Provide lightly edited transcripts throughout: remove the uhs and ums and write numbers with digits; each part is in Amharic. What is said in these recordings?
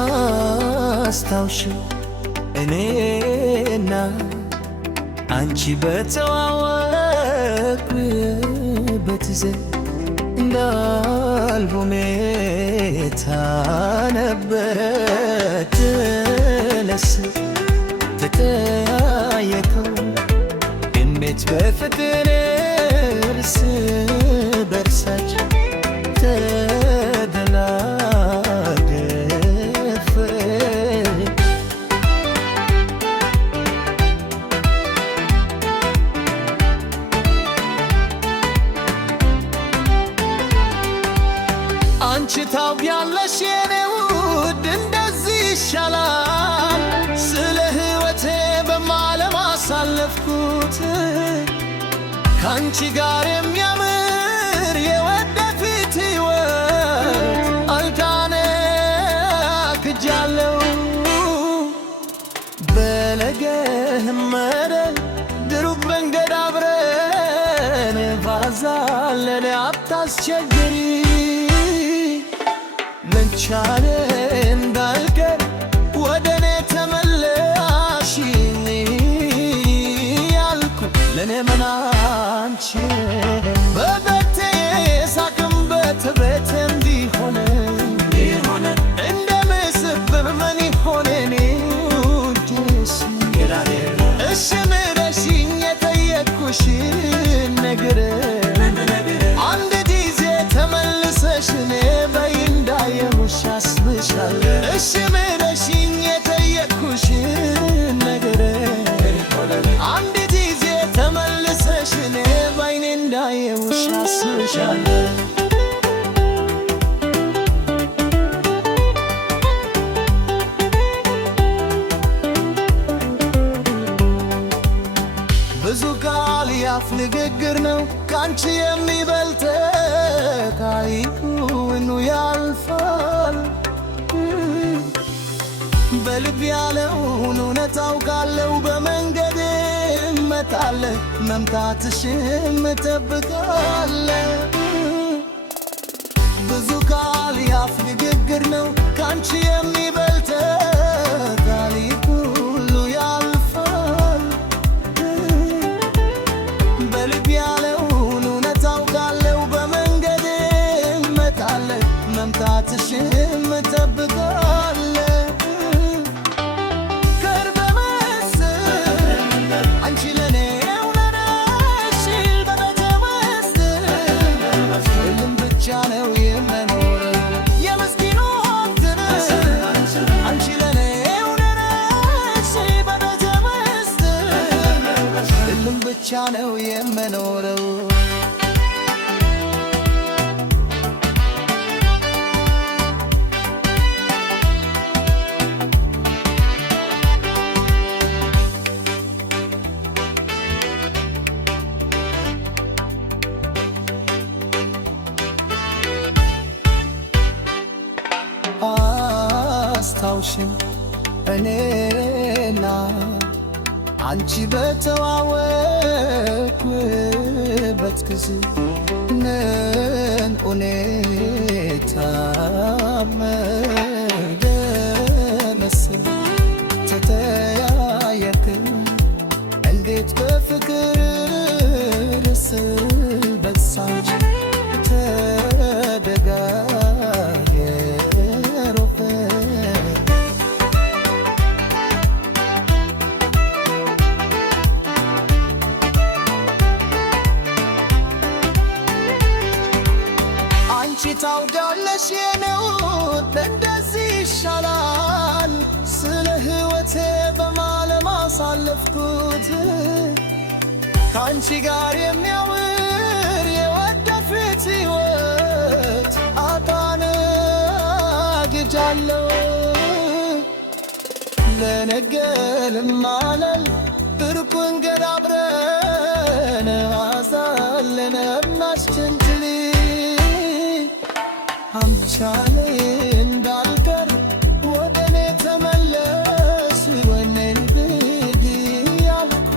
አስታውሽ እኔና አንቺ በተዋወቅንበት እንዳልቡ ሁኔታ ነበረ ድረስ ተጠያየቀው እንዴት በፍቅር እርስ በርሳችን አንቺ ታውቂያለሽ የኔ ውድ እንደዚህ ይሻላል ስለ ሕይወቴ በማለም አሳለፍኩት ከአንቺ ጋር የሚያምር የወደፊት ሕይወት አልታነ ክጃለው በለገህመረ ድሩብ መንገድ አብረን ባዛለን አታስቸግሪ ለቻለ እንዳልቀር ወደኔ ተመለሽ ያልኩ ለኔ ምን አንቺ በቤቴ ሳቅም በትቤት እንዲሆነ እንደ ምስብር ምን ይሆነኔ ውዴስ እሺ ምረሽኝ የጠየቅኩሽን ነገር አንድ ጊዜ ተመልሰሽ እኔ እሺ ምረሽኝ የጠየቅኩሽን ነገር አንድ ጊዜ ተመልሰሽ እኔ ባይኔ እንዳየሁሽ አስብሻለሁ ብዙ ቃል ያፍ ንግግር ነው ካንቺ የሚበልጥ ታሪኩን ያልፋል በልብ ያለውን እውነት አውቃለሁ በመንገድ እመጣለሁ መምጣትሽን እጠብቃለሁ ብዙ ቃል ያፍ ንግግር ነው ካንቺ የሚበልጥ ታሪኩ ሁሉ ያልፋል በልብ ያለውን እውነት አውቃለሁ በመንገድ እመጣለሁ መምጣትሽን እጠብቃለሁ ብቻ ነው የምኖረው አስታውሽኝ እኔና አንቺ በተዋወቅንበት ጊዜ ምን ሁኔታ መደረስ ተጠያየቅን እንዴት በፍቅር እርስ በርሳችን አንቺ ታውቂያለሽ የኔ ውድ እንደዚህ ይሻላል ስለ ሕይወቴ በማለም አሳለፍኩት ከአንቺ ጋር የሚያምር የወደፊት ሕይወት አታነግጃለሁ ለነገ ልማለል ብርቁን ገና አብረን አሳለን እናስችንችል አምቻለ እንዳልቀር ወደኔ ተመለስ ወኔን ብድ ያልኩ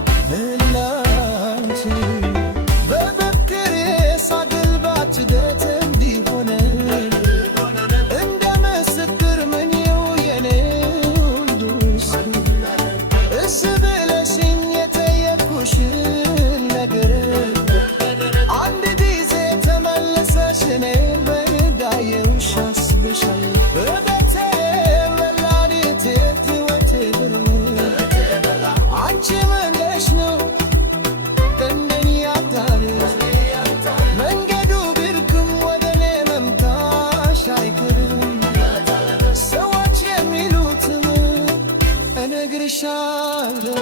እነግርሻለሁ